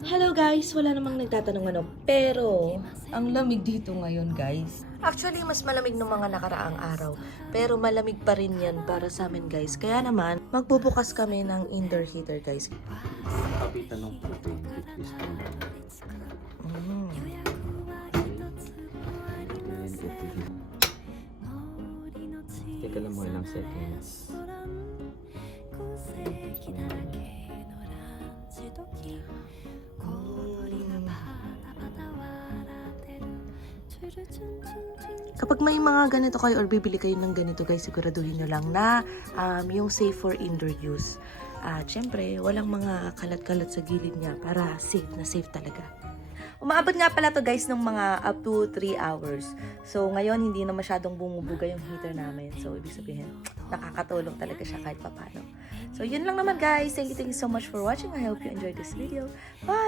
Hello guys! Wala namang nagtatanong ano, pero ang lamig dito ngayon guys. Actually, mas malamig nung mga nakaraang araw, pero malamig pa rin yan para sa amin guys. Kaya naman, magbubukas kami ng indoor heater guys. Kapitan ng protein with this one. Mm. Teka lang mo ilang seconds. Kapag may mga ganito kayo or bibili kayo ng ganito guys, siguraduhin nyo lang na yung safe for indoor use. At syempre, walang mga kalat-kalat sa gilid niya para safe na safe talaga. Umaabot nga pala to guys ng mga up to 3 hours. So ngayon hindi na masyadong bumubuga yung heater namin. So ibig sabihin, nakakatulong talaga siya kahit papano. So yun lang naman guys. Thank you so much for watching. I hope you enjoyed this video. Bye!